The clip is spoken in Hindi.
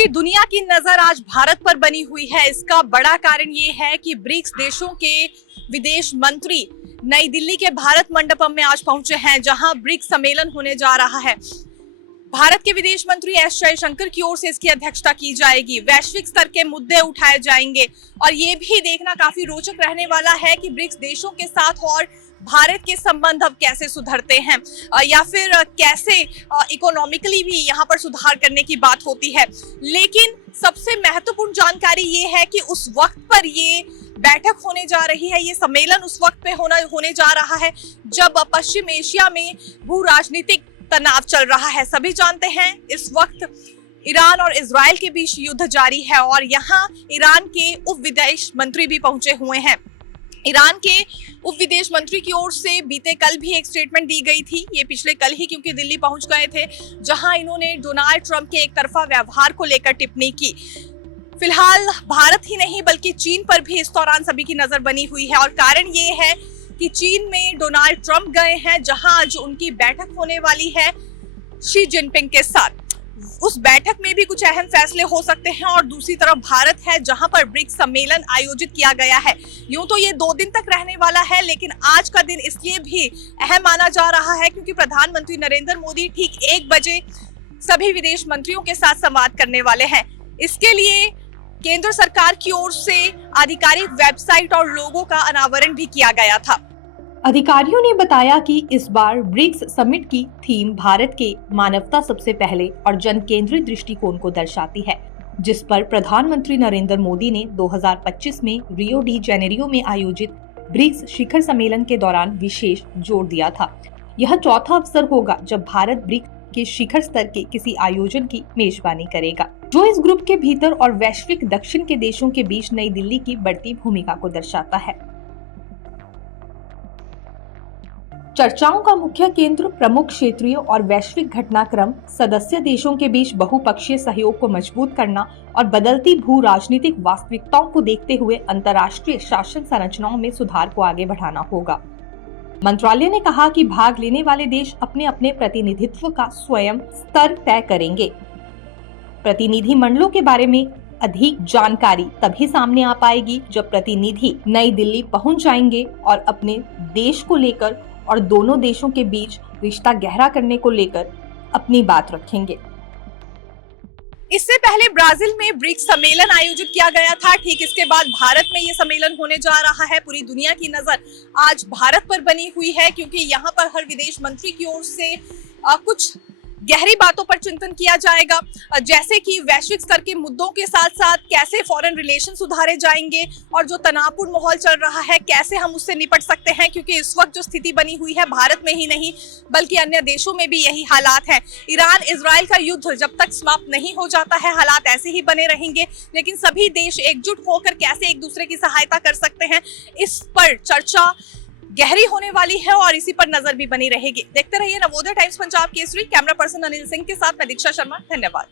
पूरी दुनिया की नजर आज भारत पर बनी हुई है। इसका बड़ा कारण ये है कि ब्रिक्स देशों के विदेश मंत्री नई दिल्ली के भारत मंडपम में आज पहुंचे हैं, जहां ब्रिक्स सम्मेलन होने जा रहा है। भारत के विदेश मंत्री एस जयशंकर की ओर से इसकी अध्यक्षता की जाएगी। वैश्विक स्तर के मुद्दे उठाए जाएंगे और ये भी देखना काफी रोचक रहने वाला है कि ब्रिक्स देशों के साथ और भारत के संबंध अब कैसे सुधरते हैं या फिर कैसे इकोनॉमिकली भी यहाँ पर सुधार करने की बात होती है। लेकिन सबसे महत्वपूर्ण जानकारी ये है कि उस वक्त पर ये बैठक होने जा रही है, ये सम्मेलन उस वक्त पे होने जा रहा है जब पश्चिम एशिया में भू राजनीतिक तनाव चल रहा है। सभी जानते हैं इस वक्त ईरान और इजराइल के बीच युद्ध जारी है और यहाँ ईरान के उप विदेश मंत्री भी पहुंचे हुए हैं। ईरान के उप विदेश मंत्री की ओर से बीते कल भी एक स्टेटमेंट दी गई थी। ये पिछले कल ही क्योंकि दिल्ली पहुंच गए थे, जहां इन्होंने डोनाल्ड ट्रंप के एक तरफा व्यवहार को लेकर टिप्पणी की। फिलहाल भारत ही नहीं बल्कि चीन पर भी इस दौरान सभी की नजर बनी हुई है और कारण ये है कि चीन में डोनाल्ड ट्रंप गए हैं, जहां आज उनकी बैठक होने वाली है शी जिनपिंग के साथ। उस बैठक में भी कुछ अहम फैसले हो सकते हैं और दूसरी तरफ भारत है, जहां पर ब्रिक्स सम्मेलन आयोजित किया गया है। यूं तो ये 2 दिन तक रहने वाला है, लेकिन आज का दिन इसलिए भी अहम माना जा रहा है क्योंकि प्रधानमंत्री नरेंद्र मोदी ठीक 1 बजे सभी विदेश मंत्रियों के साथ संवाद करने वाले हैं। इसके लिए केंद्र सरकार की ओर से आधिकारिक वेबसाइट और लोगो का अनावरण भी किया गया था। अधिकारियों ने बताया कि इस बार ब्रिक्स समिट की थीम भारत के मानवता सबसे पहले और जन केंद्रित दृष्टिकोण को दर्शाती है, जिस पर प्रधानमंत्री नरेंद्र मोदी ने 2025 में रियो डी जेनेरियो में आयोजित ब्रिक्स शिखर सम्मेलन के दौरान विशेष जोर दिया था। यह चौथा अवसर होगा जब भारत ब्रिक्स के शिखर स्तर के किसी आयोजन की मेजबानी करेगा, जो इस ग्रुप के भीतर और वैश्विक दक्षिण के देशों के बीच नई दिल्ली की बढ़ती भूमिका को दर्शाता है। चर्चाओं का मुख्य केंद्र प्रमुख क्षेत्रीय और वैश्विक घटनाक्रम, सदस्य देशों के बीच बहुपक्षीय सहयोग को मजबूत करना और बदलती भू राजनीतिक वास्तविकताओं को देखते हुए अंतर्राष्ट्रीय शासन संरचनाओं में सुधार को आगे बढ़ाना होगा। मंत्रालय ने कहा कि भाग लेने वाले देश अपने अपने प्रतिनिधित्व का स्वयं स्तर तय करेंगे। प्रतिनिधि मंडलों के बारे में अधिक जानकारी तभी सामने आ पाएगी जब प्रतिनिधि नई दिल्ली पहुंच जाएंगे और अपने देश को लेकर और दोनों देशों के बीच रिश्ता गहरा करने को लेकर अपनी बात रखेंगे। इससे पहले ब्राजील में ब्रिक्स सम्मेलन आयोजित किया गया था। ठीक इसके बाद भारत में ये सम्मेलन होने जा रहा है। पूरी दुनिया की नजर आज भारत पर बनी हुई है क्योंकि यहाँ पर हर विदेश मंत्री की ओर से कुछ गहरी बातों पर चिंतन किया जाएगा, जैसे कि वैश्विक स्तर के मुद्दों के साथ साथ कैसे फॉरेन रिलेशन सुधारे जाएंगे और जो तनावपूर्ण माहौल चल रहा है कैसे हम उससे निपट सकते हैं, क्योंकि इस वक्त जो स्थिति बनी हुई है भारत में ही नहीं बल्कि अन्य देशों में भी यही हालात हैं। ईरान इजराइल का युद्ध जब तक समाप्त नहीं हो जाता है हालात ऐसे ही बने रहेंगे, लेकिन सभी देश एकजुट होकर कैसे एक दूसरे की सहायता कर सकते हैं, इस पर चर्चा गहरी होने वाली है और इसी पर नजर भी बनी रहेगी। देखते रहिए Navodaya times Punjab Kesari. Camera person Anil Singh के साथ मैं दीक्षा शर्मा। धन्यवाद।